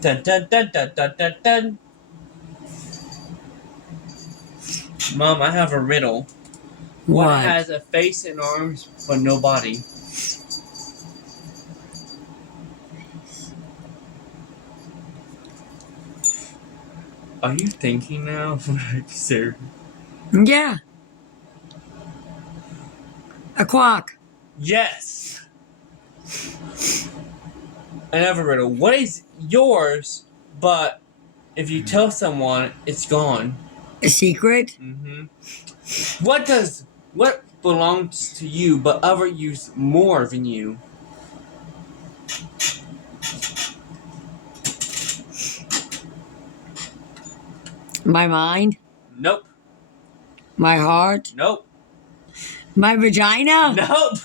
Dun dun dun dun dun dun dun. Mom, I have a riddle. What What? has a face and arms but no body? Are you thinking now? Sir. Yeah. A clock. Yes. Another riddle. What is yours, but if you tell someone, it's gone? A secret. What belongs to you, but others use more than you? My mind. Nope. My heart. Nope. My vagina. Nope.